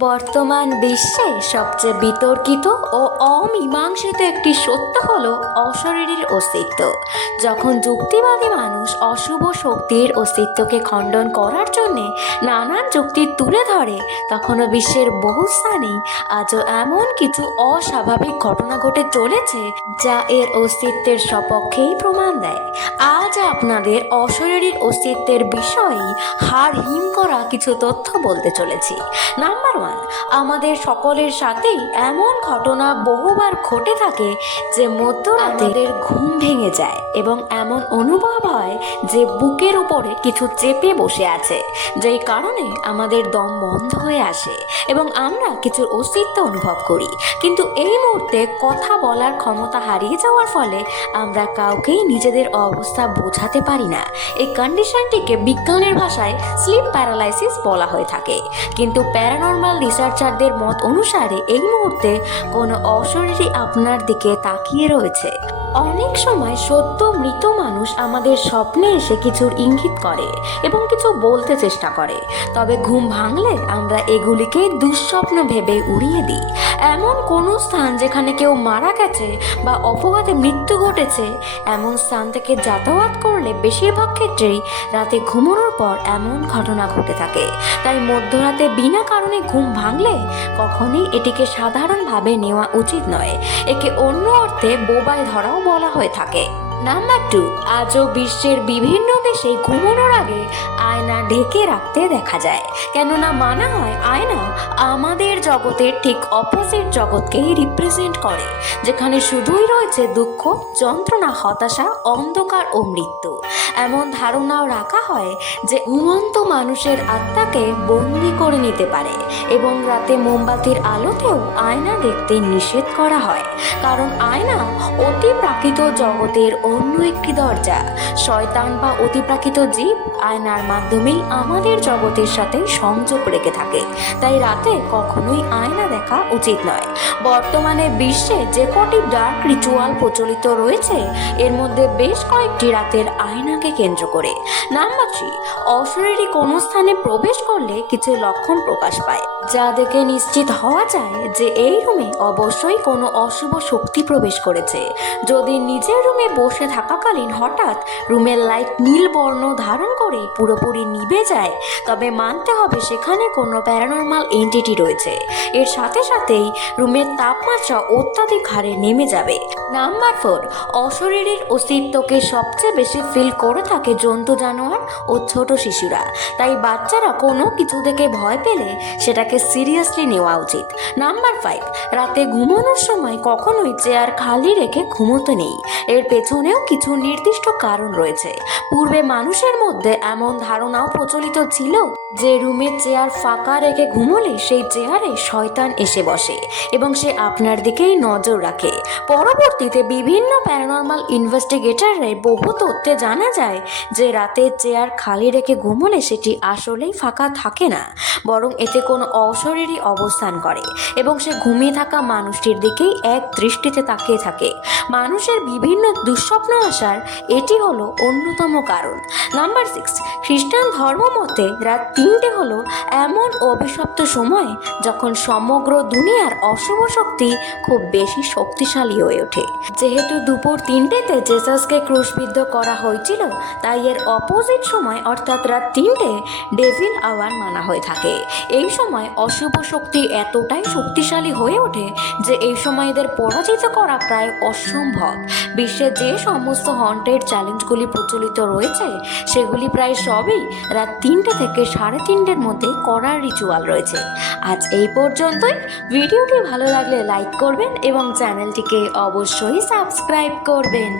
বর্তমান বিশ্বে সবচেয়ে বিতর্কিত ও অমীমাংসিত একটি সত্য হলো অশরীরীর অস্তিত্ব। যখন যুক্তিবাদী মানুষ অশুভ শক্তির অস্তিত্বকে খণ্ডন করার জন্যে নানান যুক্তি তুলে ধরে, তখনও বিশ্বের বহু স্থানেই আজও এমন কিছু অস্বাভাবিক ঘটনা ঘটে চলেছে যা এর অস্তিত্বের সপক্ষেই প্রমাণ দেয়। আজ আপনাদের অশরীরীর অস্তিত্বের বিষয়েই হাড় হিম করা কিছু তথ্য বলতে চলেছি। নাম্বার ওয়ান আমাদের সকলের সাথেই এমন ঘটনা বহুবার ঘটে থাকে যে মধ্যরাতে আমাদের ঘুম ভেঙে যায় এবং এমন অনুভব হয় যে বুকের উপরে কিছু চেপে বসে আছে, যেই কারণে আমাদের দম বন্ধ হয়ে আসে এবং আমরা কিছুর অস্তিত্ব অনুভব করি। কিন্তু এই মুহূর্তে কথা বলার ক্ষমতা হারিয়ে যাওয়ার ফলে আমরা কাউকেই নিজেদের অবস্থা বোঝাতে পারি না। এই কন্ডিশনটিকে বিজ্ঞানের ভাষায় স্লিপ প্যারালাইসিস বলা হয়ে থাকে। কিন্তু প্যারানর্মাল রিসার্চারদের মত অনুসারে এই মুহূর্তে কোনো অশরীরী আপনার দিকে তাকিয়ে রয়েছে। অনেক সময় সত্য মৃত মানুষ আমাদের স্বপ্নে এসে কিছুর ইঙ্গিত করে এবং কিছু বলতে চেষ্টা করে। তবে ঘুম ভাঙলে আমরা এগুলিকে দুঃস্বপ্ন ভেবে উড়িয়ে দিই। এমন কোনো স্থান যেখানে কেউ মারা গেছে বা অপঘাতে মৃত্যু ঘটেছে, এমন স্থান থেকে যাতায়াত করলে বেশিরভাগ ক্ষেত্রেই রাতে ঘুমানোর পর এমন ঘটনা ঘটে থাকে। তাই মধ্যরাতে বিনা কারণে ঘুম ভাঙলে কখনোই এটিকে সাধারণভাবে নেওয়া উচিত নয়। একে অন্য অর্থে বোবায় ধরাও বলা হয়ে থাকে। নাম্বার টু, আজও বিশ্বের বিভিন্ন দেশে ঘুমানোর আগে আয়না ঢেকে রাখতে দেখা যায়। কেননা মানা হয় আয়না আমাদের জগতের ঠিক অপোজিট জগৎকেই রিপ্রেজেন্ট করে, যেখানে শুধুই রয়েছে দুঃখ, যন্ত্রণা, হতাশা, অন্ধকার ও মৃত্যু। এমন ধারণাও রাখা হয় যে ঘুমন্ত মানুষের আত্মাকে বন্দি করে নিতে পারে এবং রাতে মোমবাতির আলোতেও আয়না দেখতে নিষেধ করা হয়। কারণ আয়না অতি প্রাকৃত জগতের অন্য একটি দরজা। শয়তান বা অতিপ্রাকৃত জীব আয়নার মাধ্যমেই আমাদের জগতের সাথে সংযোগ রেখে থাকে। তাই রাতে কখনোই আয়না দেখা উচিত নয়। বর্তমানে বিশ্বে যে কটি ডার্ক রিচুয়াল প্রচলিত রয়েছে, এর মধ্যে বেশ কয়েকটি রাতের আয়নাকে কেন্দ্র করে। নাম্বার থ্রি অশরীরী কোনো স্থানে প্রবেশ করলে কিছু লক্ষণ প্রকাশ পায়। যা দেখে নিশ্চিত হওয়া যায় যে এই রুমে অবশ্যই কোনো অশুভ শক্তি প্রবেশ করেছে। যদি নিজের রুমে বসে থাকাকালীন হঠাৎ রুমের লাইট নীল বর্ণ ধারণ করে পুরোপুরি নিভে যায়। তবে মানতে হবে সেখানে কোনো প্যারানর্মাল এন্টিটি রয়েছে। এর সাথে সাথেই রুমের তাপমাত্রা অত্যাধিক হারে নেমে যাবে। নাম্বার ফোর, অশরীরের অস্তিত্বকে সবচেয়ে বেশি ফিল করে থাকে জন্তু, জানোয়ার ও ছোট শিশুরা। তাই বাচ্চারা কোনো কিছু থেকে ভয় পেলে সেটাকে সিরিয়াসলি নেওয়া উচিত। নাম্বার ফাইভ, রাতে ঘুমানোর সময় কখনোই চেয়ার খালি রেখে ঘুমোতে নেই। এর পেছনেও কিছু নির্দিষ্ট কারণ রয়েছে। পূর্বে মানুষের মধ্যে এমন ধারণাও প্রচলিত ছিল যে রুমে চেয়ার ফাঁকা রেখে ঘুমোলে সেই চেয়ারে শয়তান এসে বসে এবং সে আপনার দিকেই নজর রাখে। পরবর্তীতে বিভিন্ন প্যারানর্মাল ইনভেস্টিগেটরের বহু তথ্যে জানা যায় যে রাতে চেয়ার খালি রেখে ঘুমোলে সেটি আসলেই ফাঁকা থাকে না, বরং এতে কোনো অশরীরী অবস্থান করে এবং সে ঘুমিয়ে থাকা মানুষটির দিকেই এক দৃষ্টিতে তাকিয়ে থাকে। মানুষের বিভিন্ন দুঃস্বপ্ন আসার, এটি হলো অন্যতম কারণ। নাম্বার সিক্স খ্রিস্টান ধর্ম মতে রাত তিনটে হলো এমন অভিশপ্ত সময় যখন সমগ্র দুনিয়ার অশুভ শক্তি খুব বেশি শক্তিশালী হয়ে ওঠে। যেহেতু দুপুর তিনটেতে জেসাসকে ক্রুশবিদ্ধ করা হয়েছিল, তাই এর অপোজিট সময় অর্থাৎ রাত তিনটে ডেভিল আওয়ার মানা হয়ে থাকে। এই সময় অশুভ শক্তি এতটাই শক্তিশালী হয়ে ওঠে যে এই সময় এদের পরাজিত করা প্রায় অসম্ভব। বিশ্বে যে সমস্ত হন্টেড চ্যালেঞ্জগুলি প্রচলিত রয়েছে, সেগুলি প্রায় সবই রাত তিনটে থেকে সাড়ে তিনটের মধ্যে করার রিচুয়াল রয়েছে। আজ এই পর্যন্তই। ভিডিওটি ভালো লাগলে লাইক করবেন এবং চ্যানেলটিকে অবশ্যই সাবস্ক্রাইব করবেন।